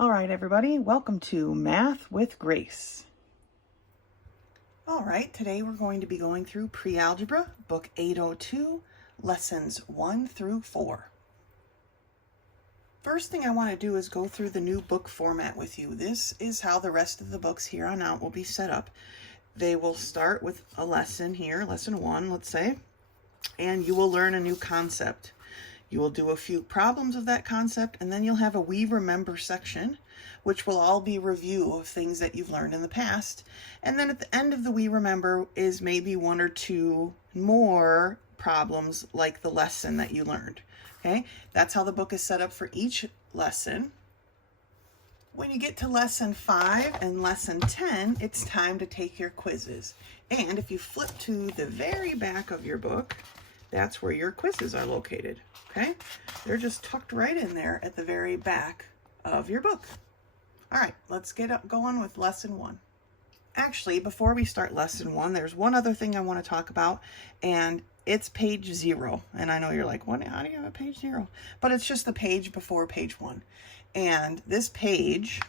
All right, everybody, welcome to Math with Grace. All right, today we're going to be going through Pre-Algebra, Book 802, Lessons 1 through 4. First thing I want to do is go through the new book format with you. This is how the rest of the books here on out will be set up. They will start with a lesson here, lesson 1, let's say, and you will learn a new concept. You will do a few problems of that concept, and then you'll have a We Remember section, which will all be review of things that you've learned in the past. And then at the end of the We Remember is maybe one or two more problems like the lesson that you learned. Okay, that's how the book is set up for each lesson. When you get to lesson 5 and lesson 10, it's time to take your quizzes. And if you flip to the very back of your book, that's where your quizzes are located. Okay, they're just tucked right in there at the very back of your book. All right, let's get going with lesson 1. Actually, before we start lesson 1, there's one other thing I want to talk about, and it's page 0. And I know you're like, what? How do you have a page 0? But it's just the page before page 1. And this page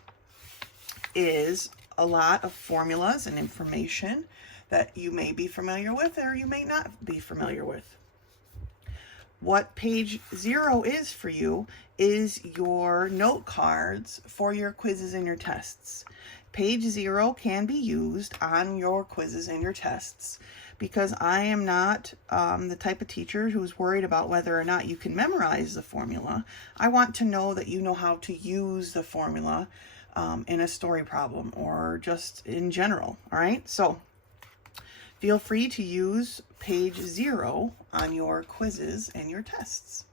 is a lot of formulas and information that you may be familiar with or you may not be familiar with. What page 0 is for you is your note cards for your quizzes and your tests. Page 0 can be used on your quizzes and your tests because I am not the type of teacher who's worried about whether or not you can memorize the formula. I want to know that you know how to use the formula in a story problem or just in general, all right? So feel free to use page 0 on your quizzes and your tests.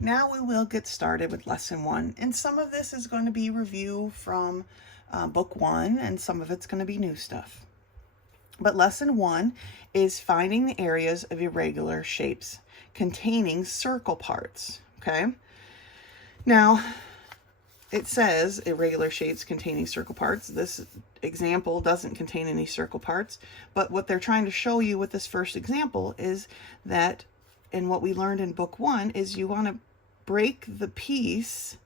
Now we will get started with lesson 1, and some of this is going to be review from book 1, and some of it's going to be new stuff. But lesson 1 is finding the areas of irregular shapes containing circle parts, okay? Now, it says irregular shapes containing circle parts. This example doesn't contain any circle parts, but what they're trying to show you with this first example is that, and what we learned in book 1 is you want to break the piece,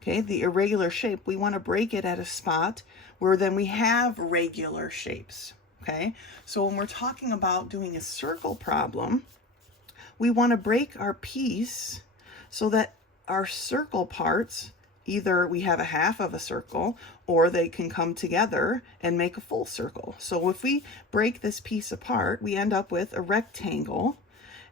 okay, the irregular shape, we want to break it at a spot where then we have regular shapes, okay? So when we're talking about doing a circle problem, we want to break our piece so that our circle parts, either we have a half of a circle or they can come together and make a full circle. So if we break this piece apart, we end up with a rectangle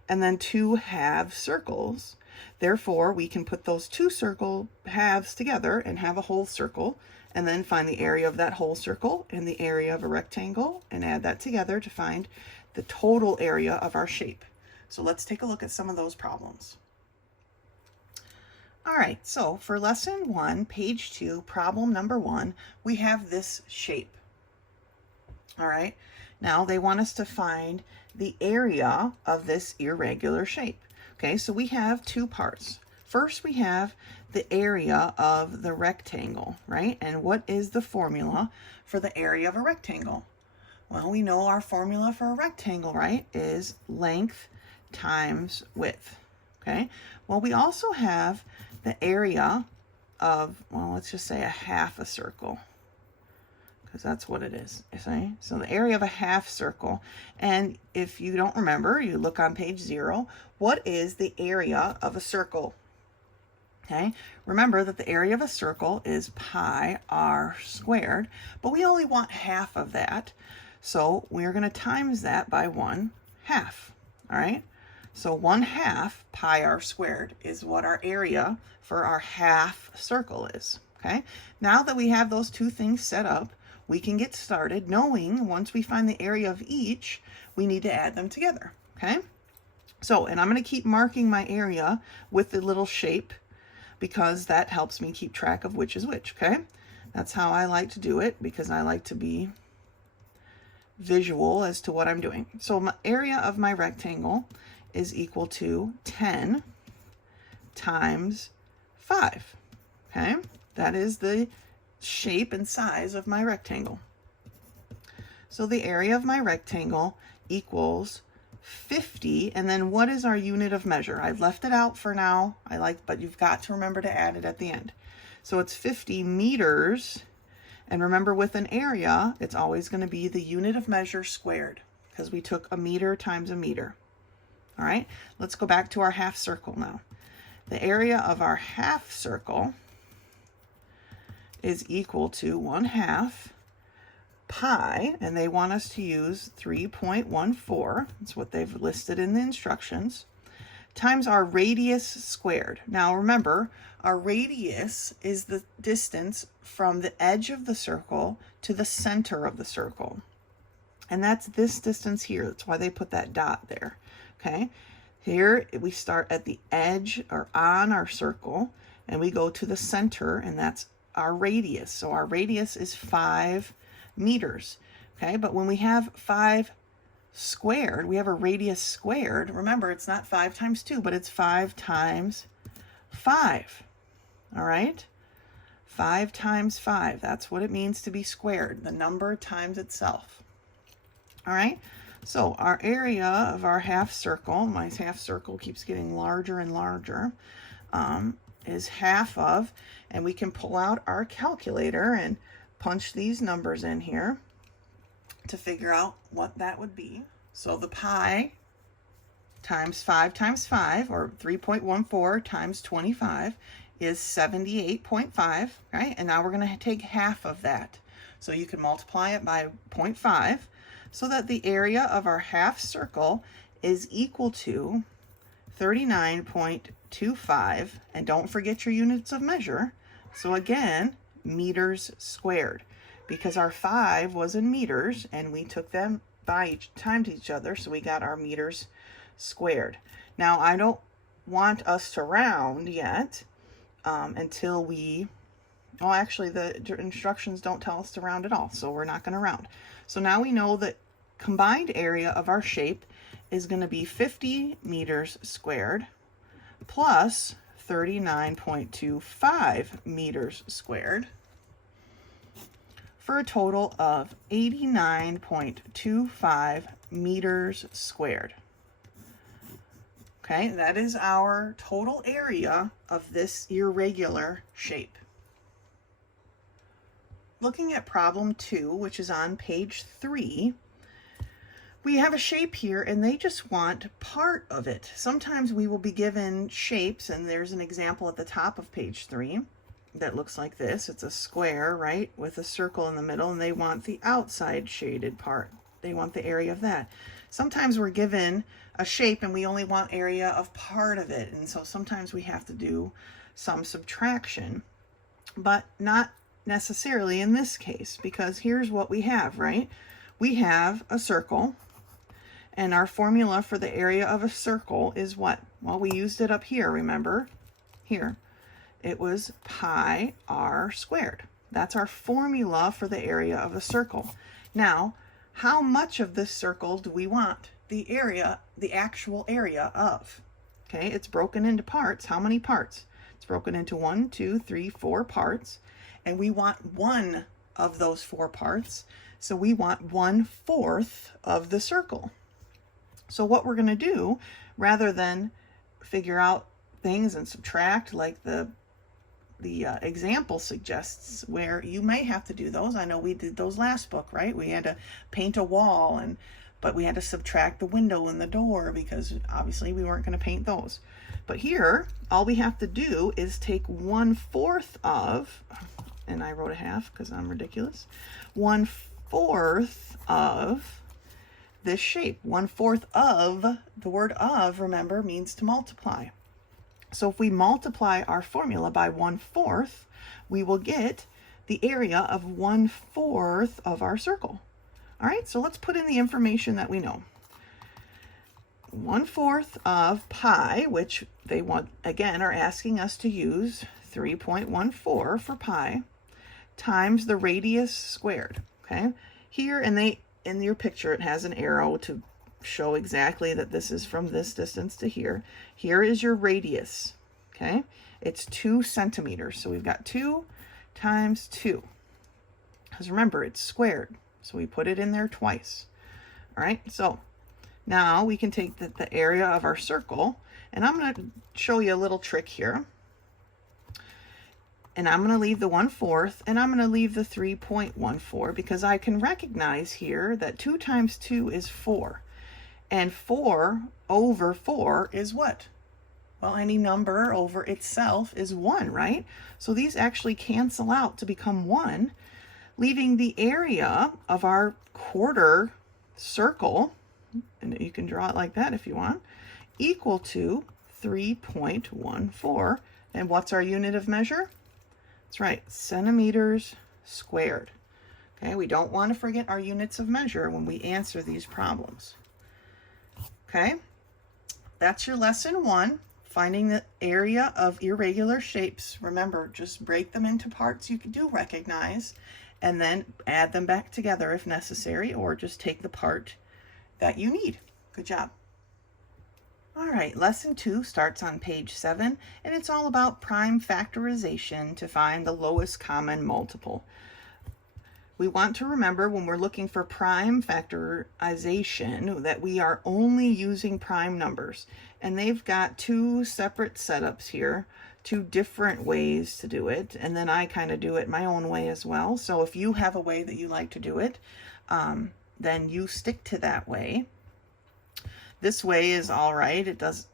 and then 2 half circles. Therefore, we can put those 2 circle halves together and have a whole circle, and then find the area of that whole circle and the area of a rectangle and add that together to find the total area of our shape. So let's take a look at some of those problems. All right, so for lesson 1, page 2, problem number 1, we have this shape. All right, now they want us to find the area of this irregular shape. Okay, so we have 2 parts. First, we have the area of the rectangle, right? And what is the formula for the area of a rectangle? Well, we know our formula for a rectangle, right, is length times width. Okay, well, we also have the area of, well, let's just say a half a circle, because that's what it is, you see? So the area of a half circle, and if you don't remember, you look on page 0, what is the area of a circle? Okay, remember that the area of a circle is pi r squared, but we only want half of that, so we're going to times that by 1/2, all right? So 1/2 pi r squared is what our area for our half circle is, okay? Now that we have those 2 things set up, we can get started knowing once we find the area of each, we need to add them together, okay? So, and I'm going to keep marking my area with the little shape because that helps me keep track of which is which, okay? That's how I like to do it because I like to be visual as to what I'm doing. So my area of my rectangle is equal to 10 times 5, okay? That is the shape and size of my rectangle. So the area of my rectangle equals 50, and then what is our unit of measure? I've left it out for now, but you've got to remember to add it at the end. So it's 50 meters. And remember, with an area, it's always going to be the unit of measure squared, because we took a meter times a meter. All right, let's go back to our half circle now. The area of our half circle is equal to 1/2 pi, and they want us to use 3.14. That's what they've listed in the instructions, times our radius squared. Now remember, our radius is the distance from the edge of the circle to the center of the circle. And that's this distance here. That's why they put that dot there. Okay, here we start at the edge or on our circle, and we go to the center, and that's our radius. So our radius is 5 meters. Okay, but when we have 5 squared, we have a radius squared. Remember, it's not 5 times 2, but it's 5 times 5. All right, 5 times 5. That's what it means to be squared, the number times itself. All right, so our area of our half circle, my half circle keeps getting larger and larger, is half of, and we can pull out our calculator and punch these numbers in here to figure out what that would be. So the pi times 5, or 3.14 times 25 is 78.5, right? And now we're going to take half of that. So you can multiply it by 0.5 so that the area of our half circle is equal to 39.25. And don't forget your units of measure. So again, meters squared, because our 5 was in meters and we took them by each time to each other, so we got our meters squared. Now I don't want us to round yet until we, well, actually the instructions don't tell us to round at all, so we're not going to round. So now we know that combined area of our shape is going to be 50 meters squared plus 39.25 meters squared, for a total of 89.25 meters squared. Okay, that is our total area of this irregular shape. Looking at problem 2, which is on page 3, we have a shape here and they just want part of it. Sometimes we will be given shapes, and there's an example at the top of page 3 that looks like this. It's a square, right, with a circle in the middle, and they want the outside shaded part. They want the area of that. Sometimes we're given a shape and we only want area of part of it, and so sometimes we have to do some subtraction, but not necessarily in this case, because here's what we have, right? We have a circle, and our formula for the area of a circle is what? Well, we used it up here, remember? Here. It was pi r squared. That's our formula for the area of a circle. Now, how much of this circle do we want? The area, the actual area of. Okay, it's broken into parts. How many parts? It's broken into 1, 2, 3, 4 parts, and we want one of those 4 parts. So we want 1/4 of the circle. So what we're going to do, rather than figure out things and subtract like the example suggests, where you may have to do those. I know we did those last book, right? We had to paint a wall, but we had to subtract the window and the door because obviously we weren't going to paint those. But here, all we have to do is take 1/4 of, and I wrote a half because I'm ridiculous, 1/4 of this shape. 1/4 of, the word of, remember, means to multiply. So if we multiply our formula by 1/4, we will get the area of 1/4 of our circle. All right, so let's put in the information that we know. 1/4 of pi, which they want, again, are asking us to use 3.14 for pi, times the radius squared. Okay, here, and in your picture, it has an arrow to show exactly that this is from this distance to here. Here is your radius, okay? It's 2 centimeters. So we've got 2 times 2. Because remember, it's squared. So we put it in there twice. All right, so now we can take the area of our circle, and I'm going to show you a little trick here. and I'm going to leave the 1/4, and I'm going to leave the 3.14 because I can recognize here that 2 times 2 is 4. And 4 over 4 is what? Well, any number over itself is 1, right? So these actually cancel out to become 1, leaving the area of our quarter circle, and you can draw it like that if you want, equal to 3.14. And what's our unit of measure? That's right, centimeters squared. Okay, we don't want to forget our units of measure when we answer these problems. Okay, that's your lesson 1, finding the area of irregular shapes. Remember, just break them into parts you do recognize, and then add them back together if necessary, or just take the part that you need. Good job. All right, lesson 2 starts on page 7, and it's all about prime factorization to find the lowest common multiple. We want to remember when we're looking for prime factorization that we are only using prime numbers, and they've got 2 separate setups here, 2 different ways to do it, and then I kind of do it my own way as well. So if you have a way that you like to do it, then you stick to that way. This way is all right. It does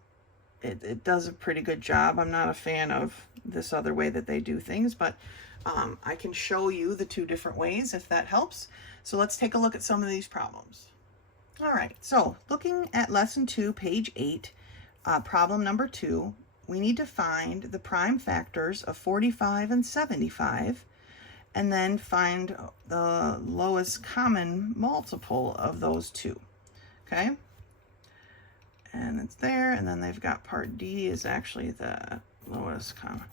a pretty good job. I'm not a fan of this other way that they do things, but I can show you the 2 different ways if that helps. So let's take a look at some of these problems. All right, so looking at lesson 2, page 8, problem number 2, we need to find the prime factors of 45 and 75, and then find the lowest common multiple of those 2. Okay? And it's there, and then they've got part D is actually the lowest common.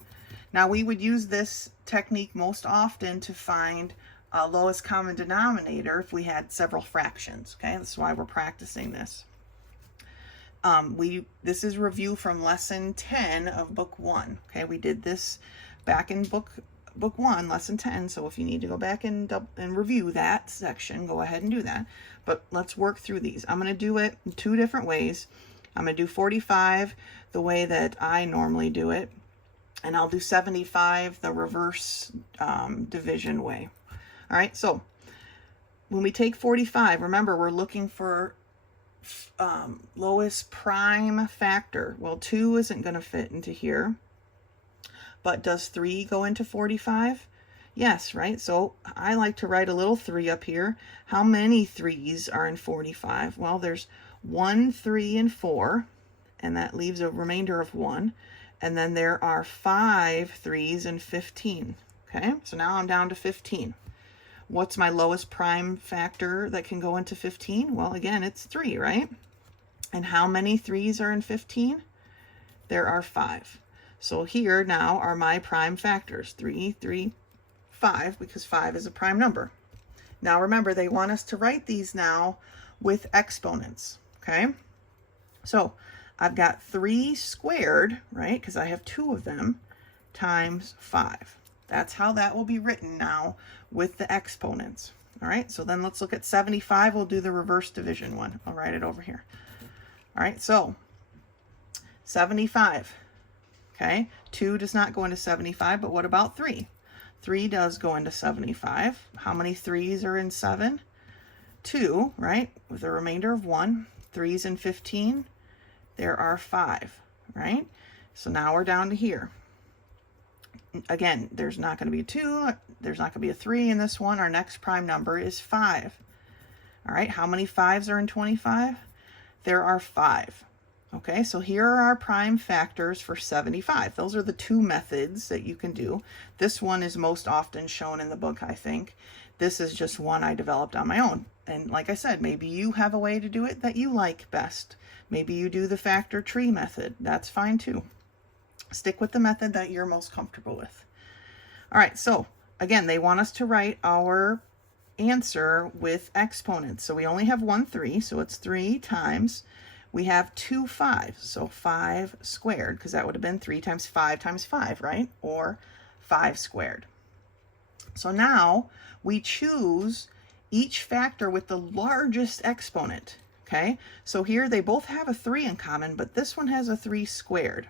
Now we would use this technique most often to find a lowest common denominator if we had several fractions. Okay, that's why we're practicing this. This is review from lesson 10 of book 1. Okay, we did this back in book 1, lesson 10. So if you need to go back and review that section, go ahead and do that. But let's work through these. I'm going to do it in 2 different ways. I'm going to do 45 the way that I normally do it, and I'll do 75 the reverse division way. All right, so when we take 45, remember we're looking for lowest prime factor. Well, 2 isn't going to fit into here, but does 3 go into 45? Yes, right? So I like to write a little 3 up here. How many 3's are in 45? Well, there's 1, 3, and 4, and that leaves a remainder of 1. And then there are 5 3's and 15. Okay, so now I'm down to 15. What's my lowest prime factor that can go into 15? Well, again, it's 3, right? And how many 3's are in 15? There are 5. So here now are my prime factors, 3, 3, 5, because 5 is a prime number. Now remember, they want us to write these now with exponents, okay? So I've got 3 squared, right, because I have 2 of them, times 5. That's how that will be written now with the exponents. All right, so then let's look at 75. We'll do the reverse division one. I'll write it over here. All right, so 75, okay? 2 does not go into 75, but what about 3? 3 does go into 75. How many 3's are in 7? 2, right, with a remainder of 1. 3's in 15. There are 5, right? So now we're down to here. Again, there's not going to be a 2, there's not going to be a 3 in this one. Our next prime number is 5. All right, how many 5's are in 25? There are 5. Okay, so here are our prime factors for 75. Those are the 2 methods that you can do. This one is most often shown in the book, I think. This is just one I developed on my own. And like I said, maybe you have a way to do it that you like best. Maybe you do the factor tree method. That's fine too. Stick with the method that you're most comfortable with. All right, so again, they want us to write our answer with exponents. So we only have 1 3, so it's 3 times. We have 2 5s, so 5 squared, because that would have been 3 times 5, right? Or 5 squared. So now we choose each factor with the largest exponent, okay? So here they both have a 3 in common, but this one has a 3 squared.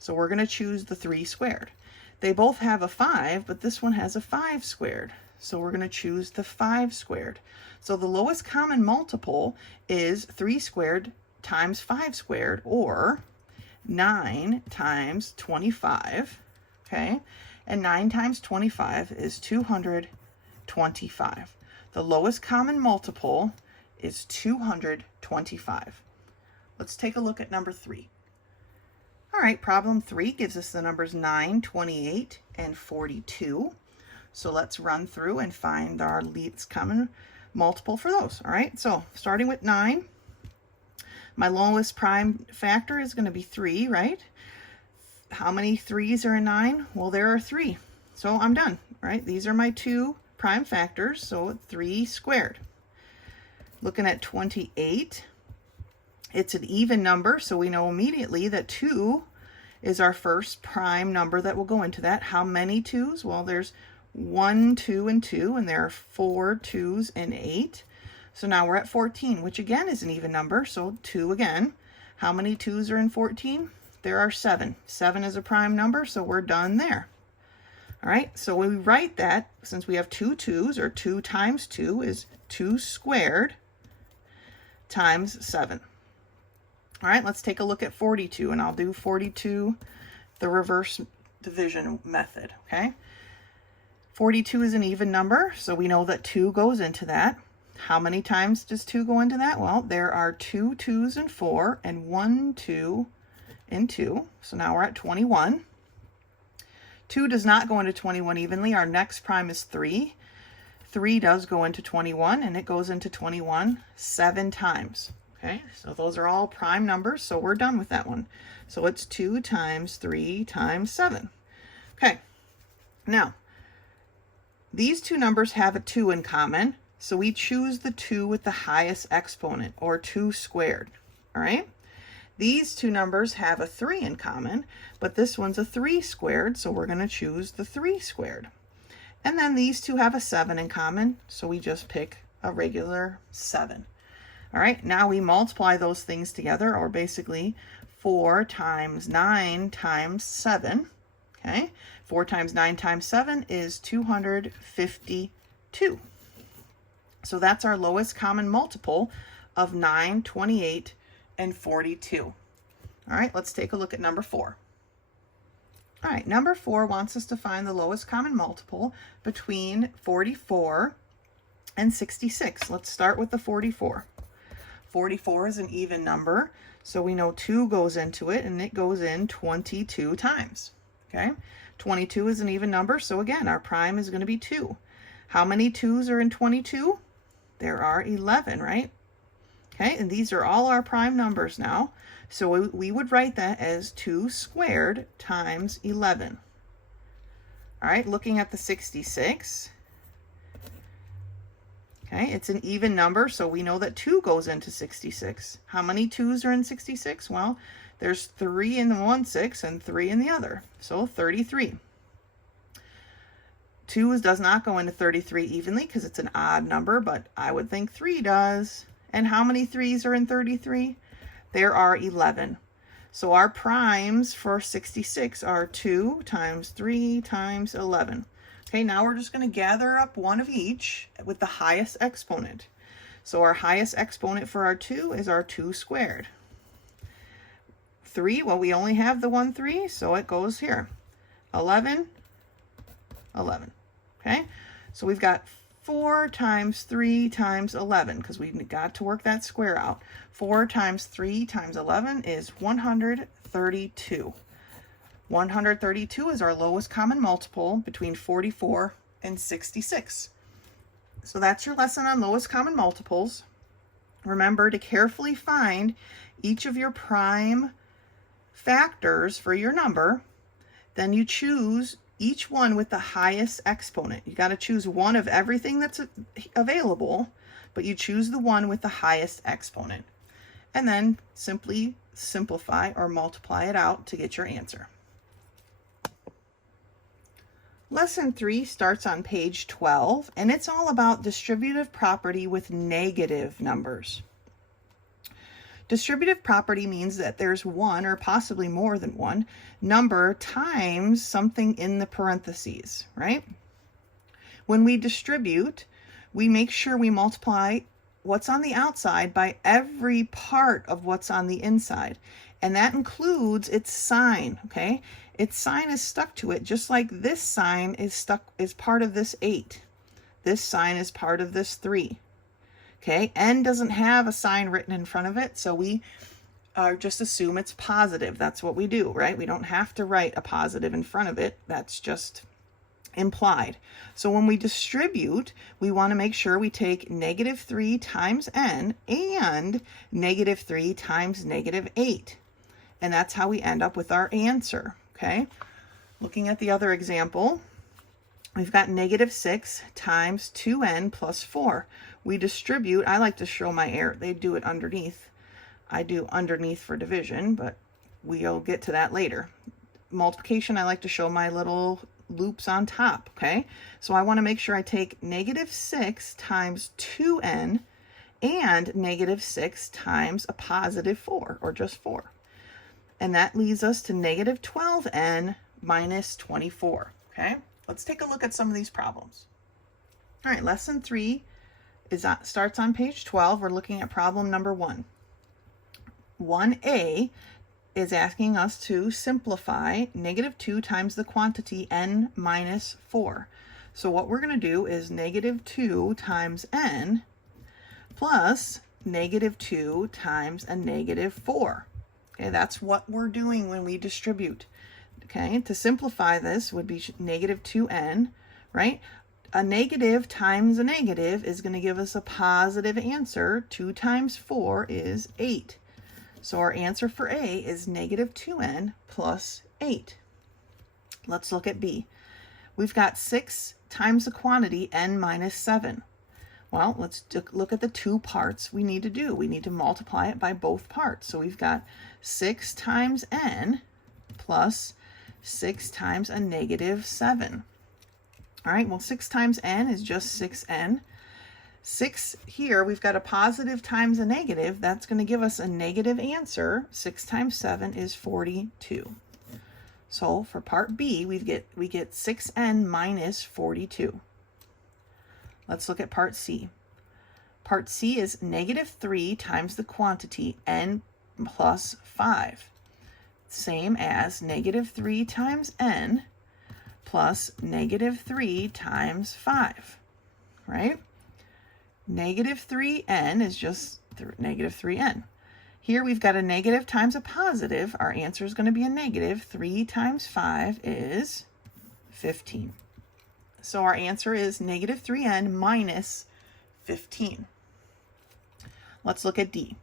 So we're going to choose the 3 squared. They both have a 5, but this one has a 5 squared. So we're going to choose the 5 squared. So the lowest common multiple is 3 squared times 5 squared, or 9 times 25, okay? And 9 times 25 is 225. The lowest common multiple is 225. Let's take a look at number 3. All right, problem 3 gives us the numbers 9, 28, and 42. So let's run through and find our least common multiple for those. All right, so starting with 9, my lowest prime factor is going to be 3, right? How many 3's are in 9? Well, there are 3. So I'm done, right? These are my 2 prime factors, so 3 squared. Looking at 28, it's an even number, so we know immediately that 2 is our first prime number that will go into that. How many 2's? Well, there's 1, 2, and 2, and there are 4 2's and 8. So now we're at 14, which again is an even number, so 2 again. How many 2's are in 14? There are 7. 7 is a prime number, so we're done there. All right, so when we write that, since we have 2 2's, or 2 times 2 is 2 squared times 7. All right, let's take a look at 42, and I'll do 42 the reverse division method, okay? 42 is an even number, so we know that 2 goes into that. How many times does 2 go into that? Well, there are 2 2's and 4, and 1 2 and 2. So now we're at 21. 2 does not go into 21 evenly. Our next prime is 3. 3 does go into 21, and it goes into 21 7 times. Okay, so those are all prime numbers, so we're done with that one. So it's 2 times 3 times 7. Okay, now, these two numbers have a 2 in common, so we choose the 2 with the highest exponent, or 2 squared, all right? These two numbers have a 3 in common, but this one's a 3 squared, so we're going to choose the 3 squared. And then these two have a 7 in common, so we just pick a regular 7. All right, now we multiply those things together, or basically 4 times 9 times 7, okay? 4 times 9 times 7 is 252. So that's our lowest common multiple of 9, 28, and 42. All right, let's take a look at number 4. All right, number 4 wants us to find the lowest common multiple between 44 and 66. Let's start with the 44. 44 is an even number, so we know 2 goes into it, and it goes in 22 times, okay? 22 is an even number, so again, our prime is going to be 2. How many 2's are in 22? There are 11, right? Okay, and these are all our prime numbers now, so we would write that as 2 squared times 11. All right, looking at the 66, okay, it's an even number, so we know that 2 goes into 66. How many 2's are in 66? Well, there's 3 in one 6 and 3 in the other, so 33. 2 does not go into 33 evenly because it's an odd number, but I would think 3 does. And how many 3's are in 33? There are 11. So our primes for 66 are 2 times 3 times 11. Okay, now we're just going to gather up one of each with the highest exponent. So our highest exponent for our 2 is our 2 squared. 3, well, we only have the one 3, so it goes here. 11, 11. Okay, so we've got 4 times 3 times 11, because we got to work that square out. 4 times 3 times 11 is 132. 132 is our lowest common multiple between 44 and 66. So that's your lesson on lowest common multiples. Remember to carefully find each of your prime factors for your number. Then you choose each one with the highest exponent. You got to choose one of everything that's available, but you choose the one with the highest exponent. And then simply simplify or multiply it out to get your answer. Lesson 3 starts on page 12, and it's all about distributive property with negative numbers. Distributive property means that there's one or possibly more than one number times something in the parentheses, right? When we distribute, we make sure we multiply what's on the outside by every part of what's on the inside. And that includes its sign, okay? Its sign is stuck to it, just like this sign is part of this 8. This sign is part of this 3. Okay, n doesn't have a sign written in front of it, so we just assume it's positive. That's what we do, right? We don't have to write a positive in front of it. That's just implied. So when we distribute, we want to make sure we take -3 times n and -3 times -8. And that's how we end up with our answer, okay? Looking at the other example, we've got -6 times 2n plus 4. We distribute, I like to show my error. They do it underneath. I do underneath for division, but we'll get to that later. Multiplication, I like to show my little loops on top, okay? So I want to make sure I take -6 times 2n and -6 times a positive 4, or just 4. And that leads us to -12n minus 24, okay? Let's take a look at some of these problems. All right, lesson 3 starts on page 12. We're looking at problem number 1. 1a is asking us to simplify -2 times the quantity n minus 4. So what we're going to do is -2 times n plus -2 times a -4. Okay, that's what we're doing when we distribute. Okay, to simplify this would be -2n, right? A negative times a negative is going to give us a positive answer. 2 times 4 is 8. So our answer for A is -2n plus 8. Let's look at B. We've got 6 times the quantity n minus 7. Well, let's look at the two parts we need to do. We need to multiply it by both parts. So we've got 6 times n plus 6 times a -7. All right, well, 6 times n is just 6n. 6 here, we've got a positive times a negative. That's going to give us a negative answer. 6 times 7 is 42. So for part B, we get 6n minus 42. Let's look at part C. Part C is -3 times the quantity n plus 5. Same as -3 times n plus -3 times 5, right? -3n is just -3n. Here we've got a negative times a positive. Our answer is going to be a negative. 3 times 5 is 15. So our answer is -3n minus 15. Let's look at D.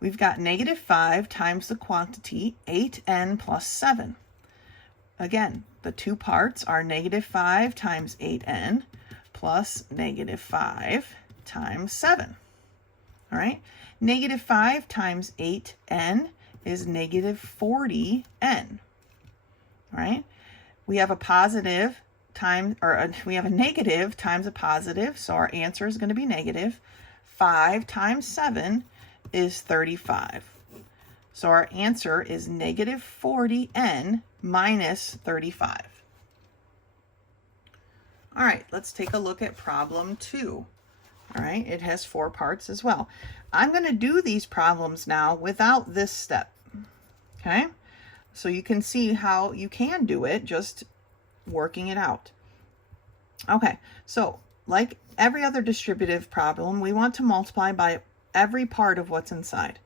We've got -5 times the quantity 8n plus 7. Again, the two parts are -5 times 8n plus -5 times 7. All right, -5 times 8n is -40n. All right, we have a positive times, or we have a negative times a positive, so our answer is going to be negative. 5 times 7 is 35. So our answer is -40n minus 35. All right, let's take a look at problem 2. All right, it has 4 parts as well. I'm going to do these problems now without this step, okay? So you can see how you can do it, just working it out. Okay, so like every other distributive problem, we want to multiply by every part of what's inside.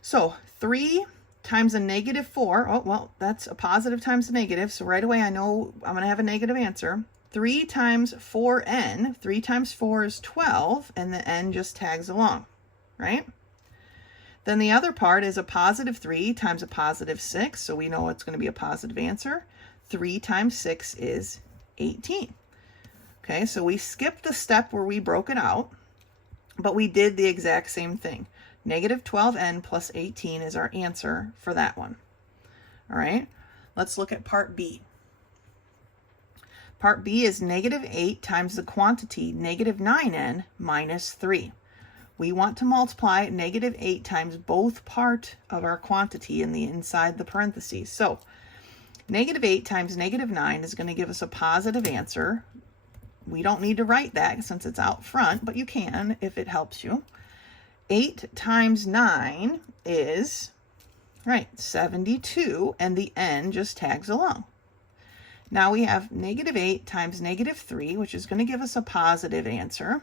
So 3 times a -4, oh, well, that's a positive times a negative, so right away I know I'm going to have a negative answer. 3 times 4n, 3 times 4 is 12, and the n just tags along, right? Then the other part is a +3 times a +6, so we know it's going to be a positive answer. 3 times 6 is 18. Okay, so we skipped the step where we broke it out, but we did the exact same thing. -12n plus 18 is our answer for that one. All right, let's look at part B. Part B is -8 times the quantity -9n minus 3. we want to multiply -8 times both part of our quantity in the inside the parentheses. So -8 times -9 is going to give us a positive answer. We don't need to write that since it's out front, but you can if it helps you. 8 times 9 is, right, 72, and the n just tags along. Now we have -8 times -3, which is going to give us a positive answer.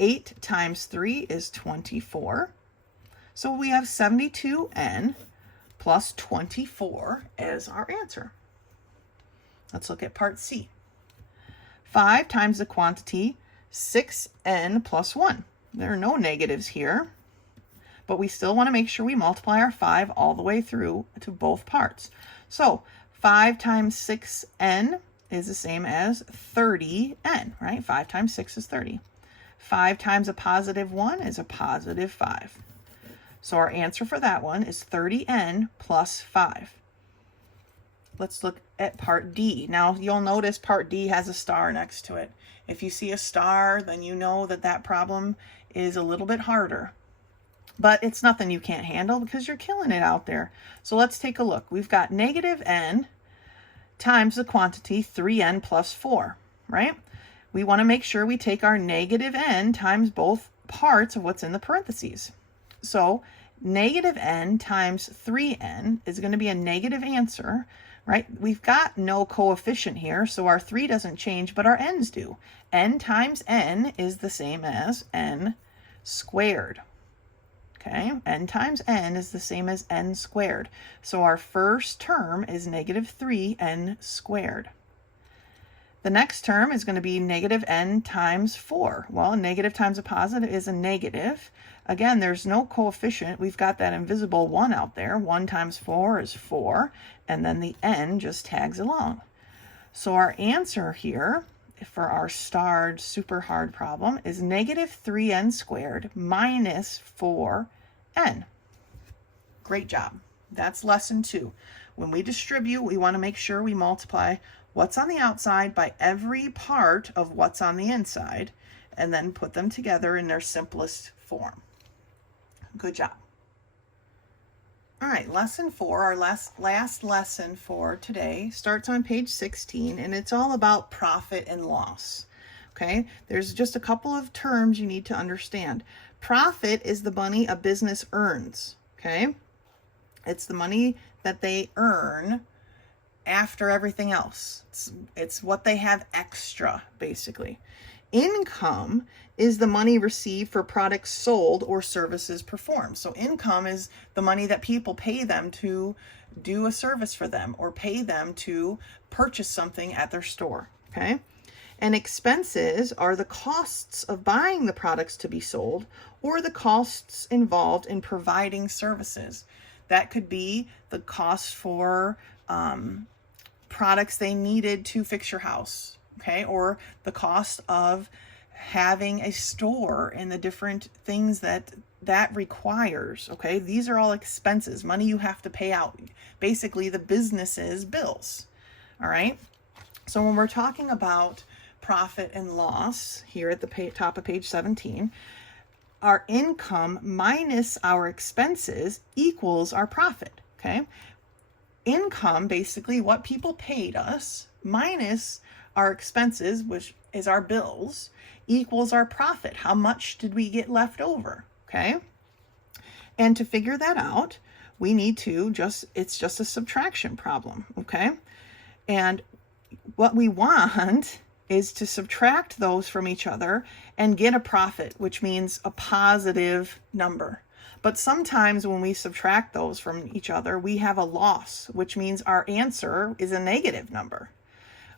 8 times 3 is 24. So we have 72n plus 24 as our answer. Let's look at part C. 5 times the quantity, 6n plus 1. There are no negatives here, but we still want to make sure we multiply our 5 all the way through to both parts. So 5 times 6n is the same as 30n, right? 5 times 6 is 30. 5 times a positive 1 is a positive 5. So our answer for that one is 30n plus 5. Let's look at part D. Now you'll notice part D has a star next to it. If you see a star, then you know that that problem is a little bit harder. But it's nothing you can't handle because you're killing it out there. So let's take a look. We've got -n times the quantity 3n plus 4, right? We want to make sure we take our -n times both parts of what's in the parentheses. So -n times 3n is going to be a negative answer, right? We've got no coefficient here, so our 3 doesn't change, but our n's do. N times n is the same as n squared. Okay, n times n is the same as n squared. So our first term is -3n squared. The next term is going to be -n times 4. Well, a negative times a positive is a negative. Again, there's no coefficient. We've got that invisible 1 out there. 1 times 4 is 4, and then the n just tags along. So our answer here for our starred super hard problem is -3n squared minus 4n. Great job. That's lesson 2. When we distribute, we want to make sure we multiply what's on the outside by every part of what's on the inside, and then put them together in their simplest form. Good job. All right, lesson 4, our last lesson for today, starts on page 16, and it's all about profit and loss. Okay, there's just a couple of terms you need to understand. Profit is the money a business earns. Okay, it's the money that they earn after everything else. It's what they have extra, basically. Income is the money received for products sold or services performed. So income is the money that people pay them to do a service for them or pay them to purchase something at their store. Okay, and expenses are the costs of buying the products to be sold or the costs involved in providing services. That could be the cost for products they needed to fix your house, okay, or the cost of having a store and the different things that requires. Okay, these are all expenses, money you have to pay out, basically the business's bills. All right, so when we're talking about profit and loss here at the top of page 17, our income minus our expenses equals our profit. Okay, income, basically what people paid us, minus our expenses, which is our bills, equals our profit. How much did we get left over? Okay, and to figure that out, we need to it's just a subtraction problem. Okay, and what we want is to subtract those from each other and get a profit, which means a positive number. But sometimes when we subtract those from each other, we have a loss, which means our answer is a negative number.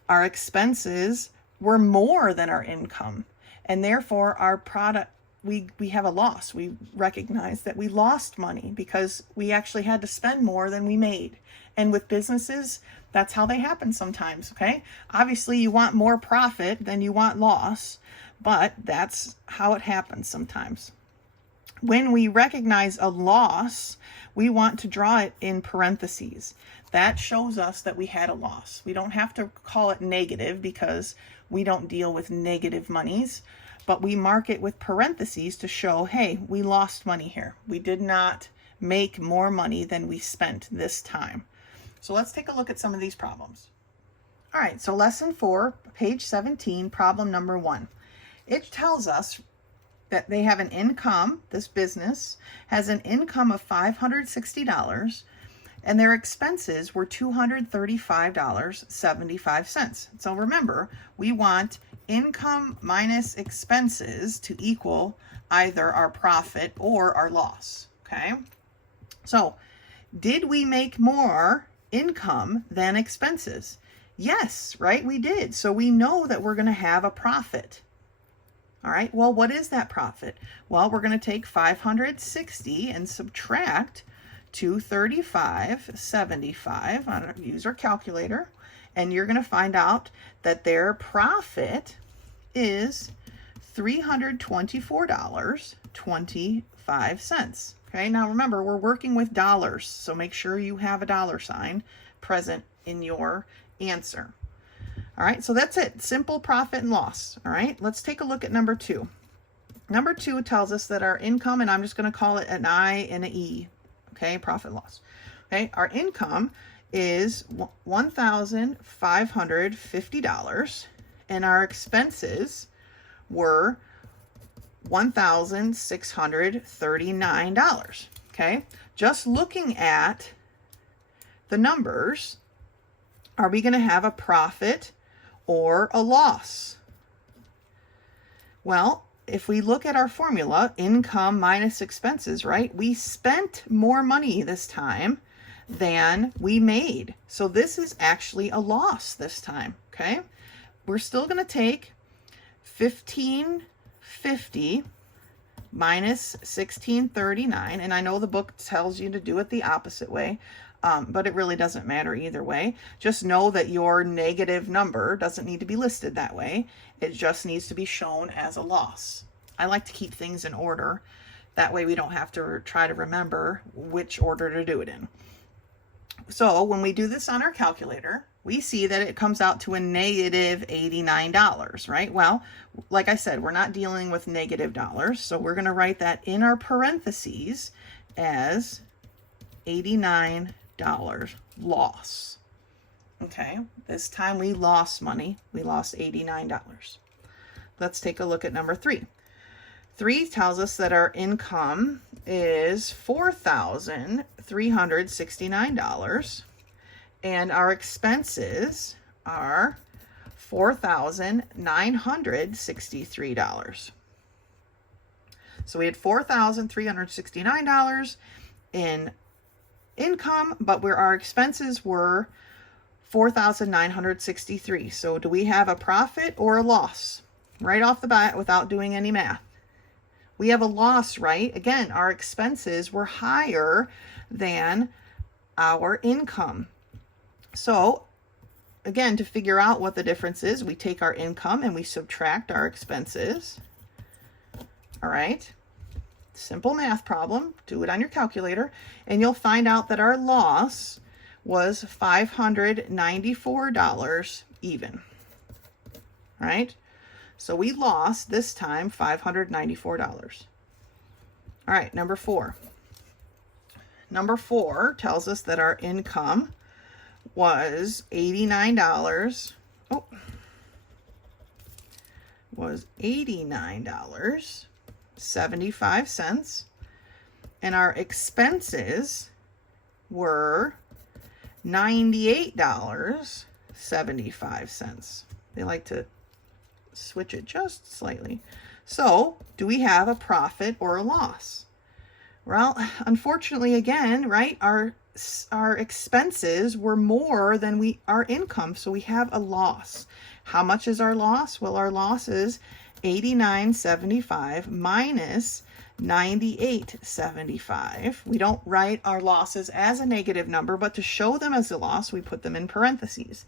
Our expenses were more than our income, and therefore our product, we have a loss. We recognize that we lost money because we actually had to spend more than we made. And with businesses, that's how they happen sometimes, okay? Obviously, you want more profit than you want loss, but that's how it happens sometimes. When we recognize a loss, we want to draw it in parentheses. That shows us that we had a loss. We don't have to call it negative because we don't deal with negative monies, but we mark it with parentheses to show, hey, we lost money here. We did not make more money than we spent this time. So let's take a look at some of these problems. All right, so lesson 4, page 17, problem number 1. It tells us that they have an income, this business has an income of $560, and their expenses were $235.75. So remember, we want income minus expenses to equal either our profit or our loss, okay? So, did we make more income than expenses? Yes, right, we did. So we know that we're going to have a profit. All right, well, what is that profit? Well, we're going to take 560 and subtract 235.75. Use our calculator, and you're going to find out that their profit is $324.25. Okay, now remember, we're working with dollars, so make sure you have a dollar sign present in your answer. All right, so that's it. Simple profit and loss. All right, let's take a look at number 2. Number 2 tells us that our income, and I'm just going to call it an I and an E, okay, profit loss. Okay, our income is $1,550, and our expenses were $1,639. Okay, just looking at the numbers, are we going to have a profit or a loss? Well, if we look at our formula, income minus expenses, right? We spent more money this time than we made. So this is actually a loss this time, okay? We're still going to take 1,550 minus 1,639, and I know the book tells you to do it the opposite way, but it really doesn't matter either way. Just know that your negative number doesn't need to be listed that way. It just needs to be shown as a loss. I like to keep things in order. That way we don't have to try to remember which order to do it in. So when we do this on our calculator, we see that it comes out to a negative $89, right? Well, like I said, we're not dealing with negative dollars, so we're going to write that in our parentheses as $89 loss. Okay, this time we lost money. We lost $89. Let's take a look at number 3. 3 tells us that our income is $4,369, and our expenses are $4,963. So we had $4,369 in income, but where our expenses were $4,963. So do we have a profit or a loss? Right off the bat, without doing any math, we have a loss, right? Again, our expenses were higher than our income. So again, to figure out what the difference is, we take our income and we subtract our expenses. All right. Simple math problem. Do it on your calculator, and you'll find out that our loss was $594 even. All right. So we lost this time $594. All right, number 4. Number 4 tells us that our income was $89. Was $89.75, and our expenses were $98.75. They like to switch it just slightly. So, do we have a profit or a loss? Well, unfortunately, again, right, our expenses were more than our income, so we have a loss. How much is our loss? Well, our loss is $89.75 minus $98.75. We don't write our losses as a negative number, but to show them as a loss, we put them in parentheses.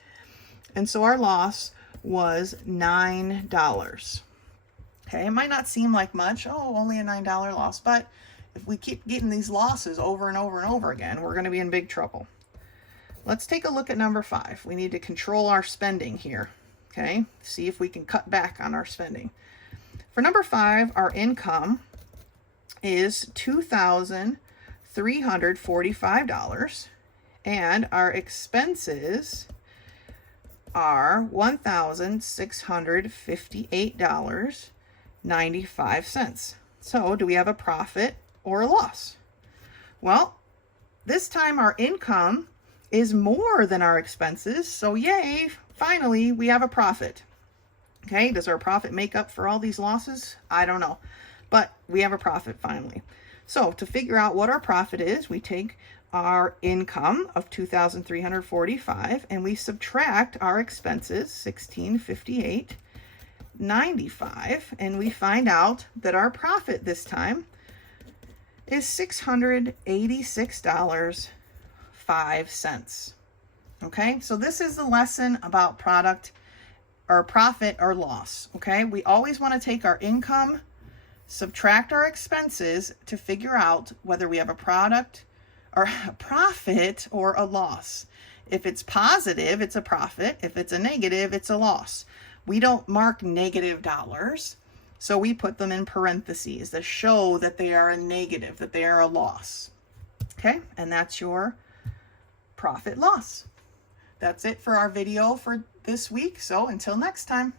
And so our loss was $9. Okay, it might not seem like much. Oh, only a $9 loss, but if we keep getting these losses over and over and over again, we're going to be in big trouble. Let's take a look at number 5. We need to control our spending here. Okay, see if we can cut back on our spending. For number 5, our income is $2,345, and our expenses are $1,658.95. So do we have a profit or a loss? Well, this time our income is more than our expenses, so yay, finally we have a profit. Okay, does our profit make up for all these losses? I don't know, but we have a profit finally. So to figure out what our profit is, we take our income of $2,345 and we subtract our expenses, $1,658.95, and we find out that our profit this time is $686.05. Okay, so this is the lesson about product or profit or loss. Okay, we always want to take our income, subtract our expenses to figure out whether we have a product or a profit or a loss. If it's positive, it's a profit. If it's a negative, it's a loss. We don't mark negative dollars, so we put them in parentheses that show that they are a negative, that they are a loss. Okay, and that's your profit loss. That's it for our video for this week. So until next time.